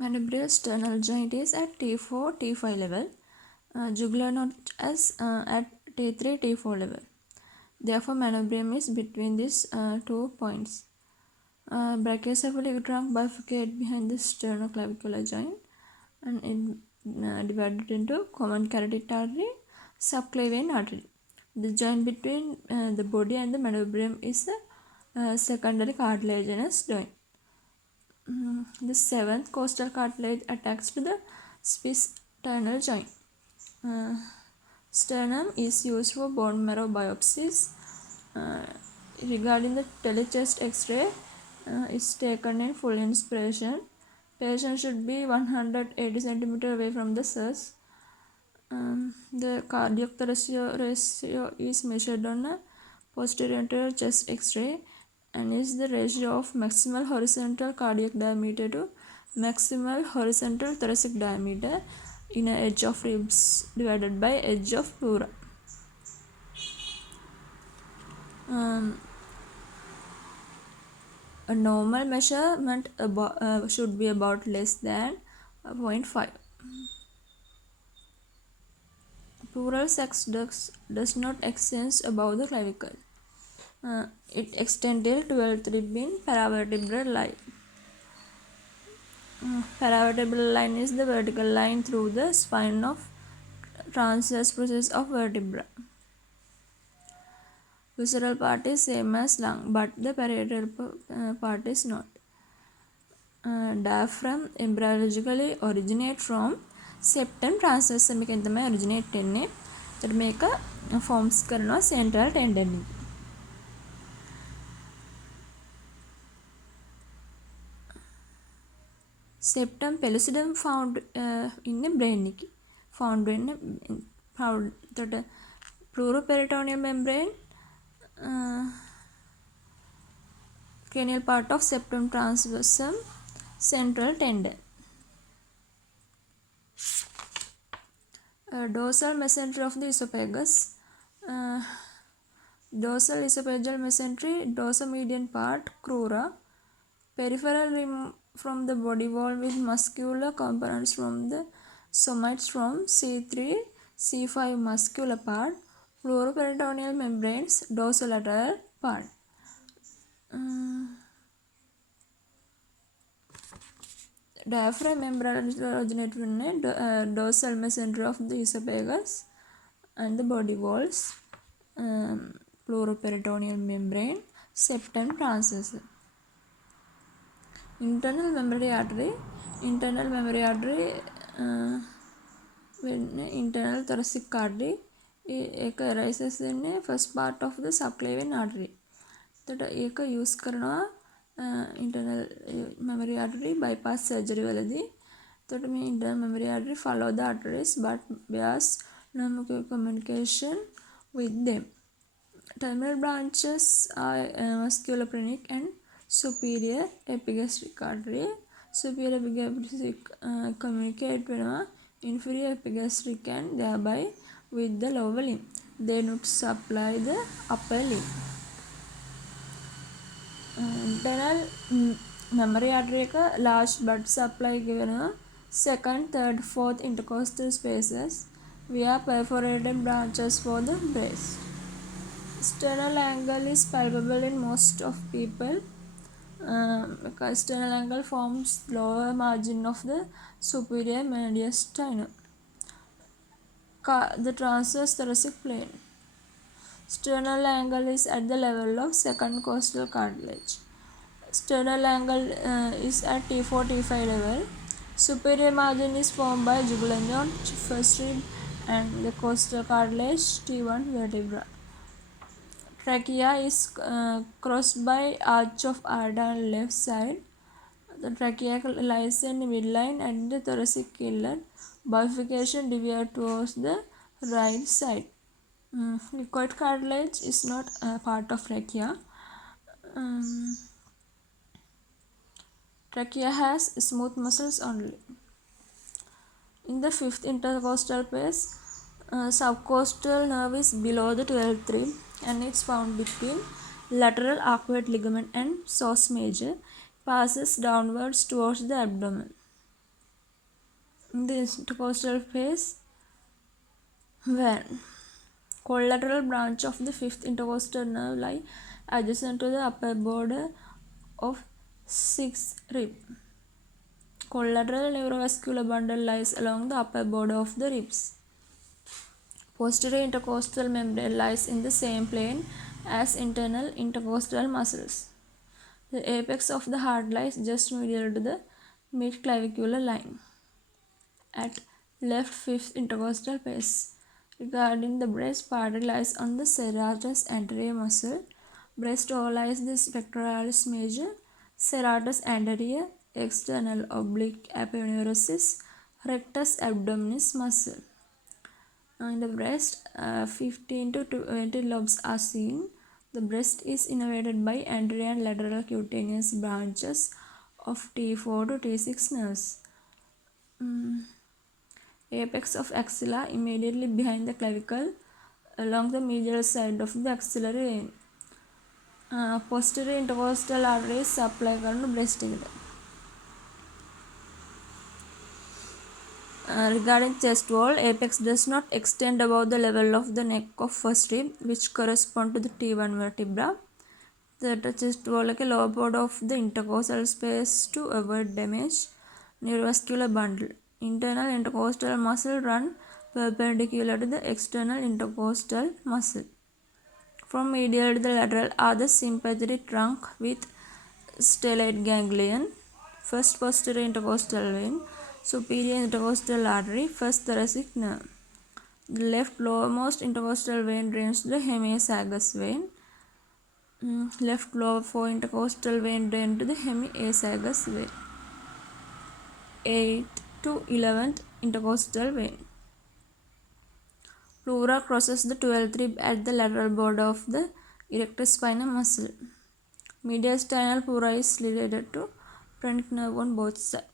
Mandibular sternal joint is at T4, T5 level. Jugular not as at T3, T4 level. Therefore, manubrium is between these 2 points. Brachiocephalic trunk bifurcate behind the sternoclavicular joint and it divided into common carotid artery, subclavian artery. The joint between the body and the manubrium is a secondary cartilaginous joint. The seventh costal cartilage attached to the sternal joint. Sternum is used for bone marrow biopsies. Regarding the telechest X-ray, is taken in full inspiration. Patient should be 180 cm away from the source. The cardiac ratio is measured on a posterior chest X-ray and is the ratio of maximal horizontal cardiac diameter to maximal horizontal thoracic diameter in a edge of ribs divided by edge of pleura. A normal measurement should be about less than 0.5. Pleural sac does not extend above the clavicle. It extends till 12th rib in paravertebral line. Paravertebral line is the vertical line through the spine of transverse process of vertebra. Visceral part is same as lung, but the parietal part is not. Diaphragm embryologically originate from septum transverse එකෙන් තමයි originate වෙන්නේ. ඒතර මේක forms කරනවා central tendon එක. Septum pellucidum found in the brain එකේ. Found වෙන්නේ එතකොට pleuroperitoneal membrane cranial part of septum transversum central tendon. Dorsal mesentery of the esophagus. Dorsal esophageal mesentery, dorsomedian part, crura. Peripheral rim from the body wall with muscular components from the somites from C3, C5 muscular part. Pleuroperitoneal membranes, dorsolateral part. Diaphragm originate from dorsal mesentery of the esophagus and the body walls, pleuroperitoneal membrane, septum transversum. Internal mammary artery internal thoracic artery arises in the first part of the subclavian artery. එතකොට ඒක use කරනවා internal mammary artery bypass surgery වලදී. එතකොට මේ internal mammary artery follow the arteries but bears no communication with them. Terminal branches are musculophrenic and superior epigastric artery. Superior epigastric communicate වෙනවා inferior epigastric and thereby with the lower limb. They not supply the upper limb. Internal mammary artery එක large blood supply ගෙවනවා second, third, fourth intercostal spaces via perforated branches for the breast. Sternal angle is palpable in most of people. Sternal angle forms lower margin of the superior mediastinum. The transverse thoracic plane. Sternal angle is at the level of second costal cartilage. Sternal angle is at T4, T5 level. Superior margin is formed by jugular joint, first rib and the costal cartilage T1 vertebra. Trachea is crossed by arch of aorta on left side. The trachea lies in the midline at the thoracic inlet. Bifurcation deviate towards the right side. Liquid cartilage is not a part of trachea. Trachea has smooth muscles only. In the fifth intercostal space, subcostal nerve is below the 12th rib and it's found between lateral arcuate ligament and psoas major. Passes downwards towards the abdomen. In the intercostal phase, when collateral branch of the fifth intercostal nerve lie adjacent to the upper border of sixth rib. Collateral neurovascular bundle lies along the upper border of the ribs. Posterior intercostal membrane lies in the same plane as internal intercostal muscles. The apex of the heart lies just medial to the mid-clavicular line at left fifth intercostal base. Regarding the breast, part lies on the serratus anterior muscle. Breast overlies the pectoralis major, serratus anterior, external oblique aponeurosis, rectus abdominis muscle. In the breast, 15 to 20 lobes are seen. The breast is innervated by anterior and lateral cutaneous branches of T4 to T6 nerves. Apex of axilla immediately behind the clavicle along the medial side of the axillary vein. Posterior intercostal arteries supply current breast. Regarding chest wall, apex does not extend above the level of the neck of first rib, which correspond to the T1 vertebra. The chest wall like a lower part of the intercostal space to avoid damage. Neurovascular bundle. Internal intercostal muscle run perpendicular to the external intercostal muscle. From medial to the lateral are the sympathetic trunk with stellate ganglion, first posterior intercostal vein, superior intercostal artery, first thoracic nerve. The left lowermost intercostal vein drains to the hemiasagus vein. Left lower intercostal vein drain to the hemiasagus vein. 8 to 11th intercostal vein. Pleura crosses the 12th rib at the lateral border of the erector spinae muscle. Mediastinal pleura is related to phrenic nerve on both sides.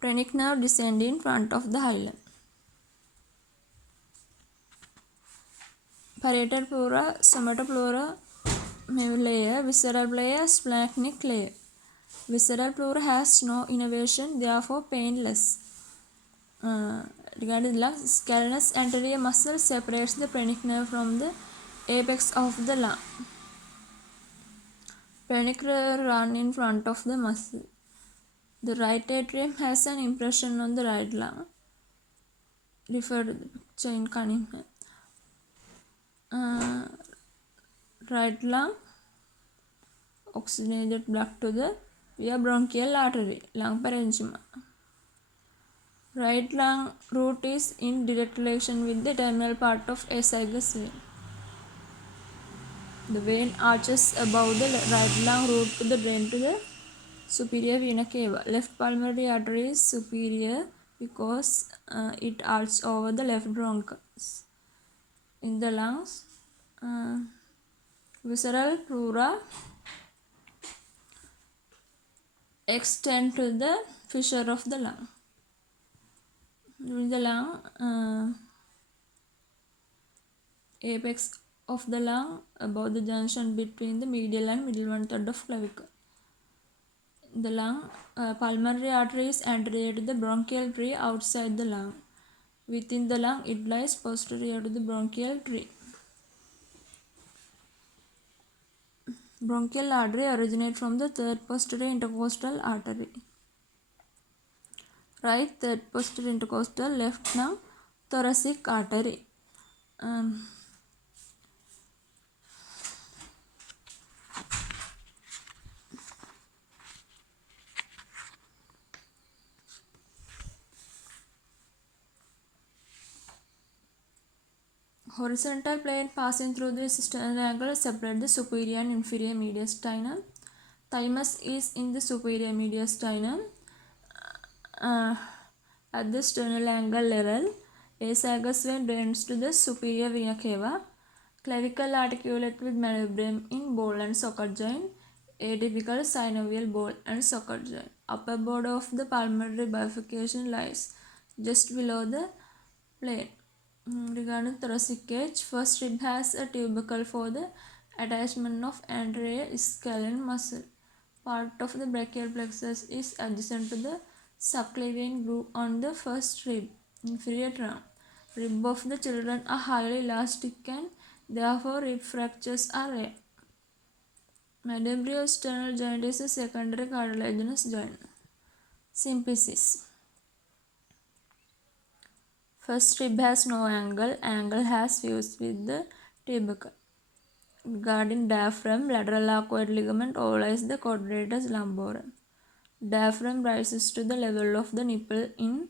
Phrenic nerve descend in front of the hilum. Parietal pleura, somatopleura layer, visceral layer, splanchnic layer. Visceral pleura has no innervation, therefore painless. Regarding the lungs, scalenus anterior muscle separates the phrenic nerve from the apex of the lung. Phrenic nerve run in front of the muscle. The right atrium has an impression on the right lung. Refer to the picture in Cunningham. Right lung oxygenated blood to the via bronchial artery, lung parenchyma. Right lung root is in direct relation with the terminal part of esophagus vein. The vein arches above the right lung root to the drain to the superior vena cava. Left pulmonary artery is superior because it arches over the left bronchus. In the lungs, visceral pleura extend to the fissure of the lung. In the lung, apex of the lung above the junction between the medial and middle one third of clavicle. In the lung, pulmonary artery is anterior to the bronchial tree outside the lung. Within the lung, it lies posterior to the bronchial tree. Bronchial artery originates from the third posterior intercostal artery. Right third posterior intercostal, left lung thoracic artery. Horizontal plane passing through the sternal angle separate the superior and inferior mediastinum. Thymus is in the superior mediastinum. At the sternal angle level, esophagus vein drains to the superior vena cava. Clavicle articulate with manubrium in ball and socket joint. Atypical synovial ball and socket joint. Upper border of the pulmonary bifurcation lies just below the plane. Regarding thoracic cage, first rib has a tubercle for the attachment of anterior scalene muscle. part of the brachial plexus is adjacent to the subclavian groove on the first rib, inferior trunk. Ribs of the children are highly elastic and therefore rib fractures are rare. Manubriosternal joint is a secondary cartilaginous joint. Symphysis. First rib has no angle. Angle has fused with the tubercle. Regarding diaphragm, lateral arcuate ligament overlies the quadratus lumborum. Diaphragm rises to the level of the nipple in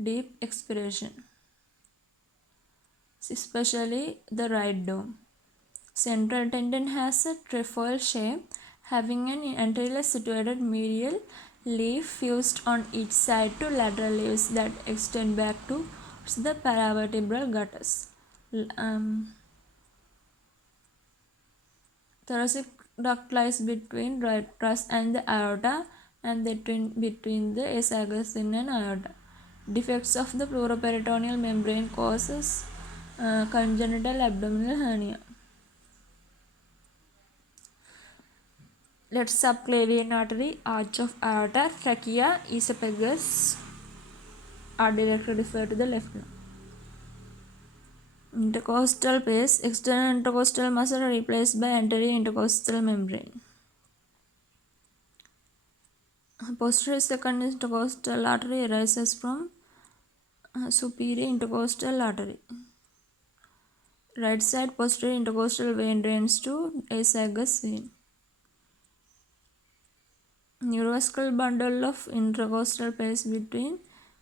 deep expiration, especially the right dome. Central tendon has a trefoil shape, having an anteriorly situated medial leaf fused on each side to lateral leaves that extend back to the paravertebral gutters. Thoracic duct lies between right truss and the aorta and between the esophagus and aorta. Defects of the pleuroperitoneal membrane causes congenital abdominal hernia. Left subclavian artery, arch of aorta, trachea, esophagus are directly referred to the left now. Intercostal space, external intercostal muscle replaced by anterior intercostal membrane. Posterior second intercostal artery arises from superior intercostal artery. Right side posterior intercostal vein drains to esophagus vein. Neurovascular bundle of intercostal space between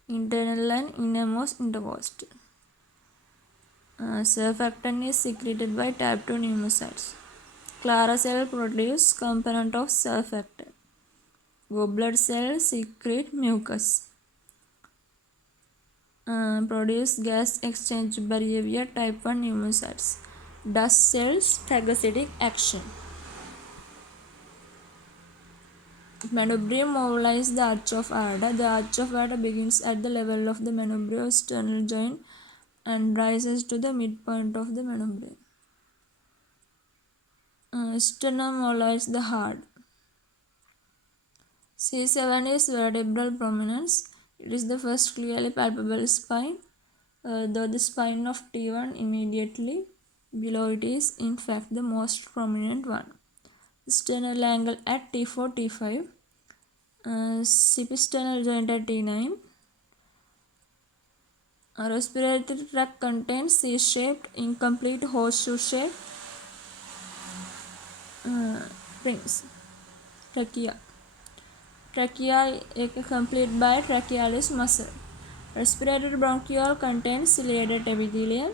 internal and innermost intercostal. Surfactant is secreted by type 2 pneumocytes. Clara cell produce component of surfactant. Goblet cells secrete mucus. Produce gas exchange barrier via type 1 pneumocytes. Dust cells phagocytic action. Manubrium mobilizes the arch of aorta. The arch of aorta begins at the level of the manubriosternal joint and rises to the midpoint of the manubrium. Sternum mobilizes the heart. C7 is vertebral prominence. It is the first clearly palpable spine, though the spine of T1 immediately below it is in fact the most prominent one. Sternal angle at T4, T5. Cipisternal joint at T9. Respiratory tract contains C-shaped, incomplete horseshoe-shaped rings. Trachea. Trachea is complete by trachealis muscle. Respiratory bronchiole contains ciliated epithelium.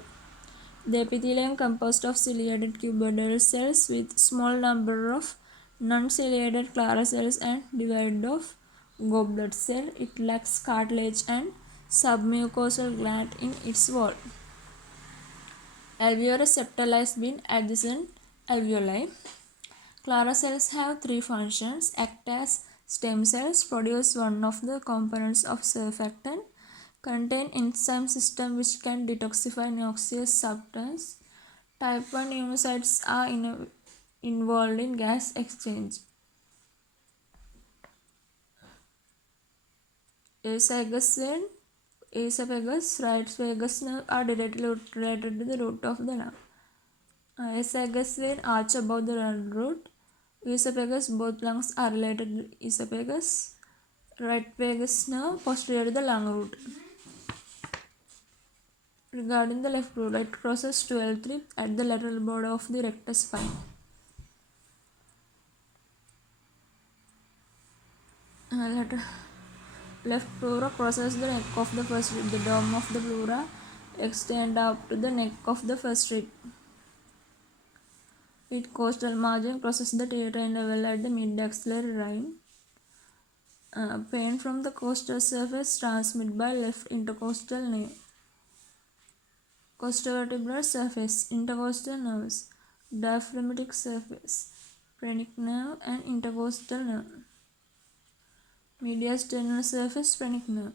The epithelium composed of ciliated cuboidal cells with small number of non-ciliated Clara cells and divided of goblet cell. It lacks cartilage and submucosal gland in its wall. Alveolar septal lies between adjacent alveoli. Clara cells have three functions: act as stem cells, produce one of the components of surfactant, contain enzyme system which can detoxify noxious substance. Type 1 pneumocytes are involved in gas exchange. Esophagus vein, esophagus, right vagus nerve are directly related to the root of the lung. Esophagus vein arch above the lung root. Esophagus, both lungs are related to esophagus. Right vagus nerve posterior to the lung root. Regarding the left root, it crosses 12th rib at the lateral border of the rectus spine. Left pleura crosses the neck of the first rib. The dome of the pleura extends up to the neck of the first rib. Its costal margin crosses the terrain level at the mid-axillary line. Pain from the costal surface transmitted by left intercostal nerve. Costovertebral surface, intercostal nerves, diaphragmatic surface, phrenic nerve and intercostal nerve. Mediasternal surface, phrenic nerve.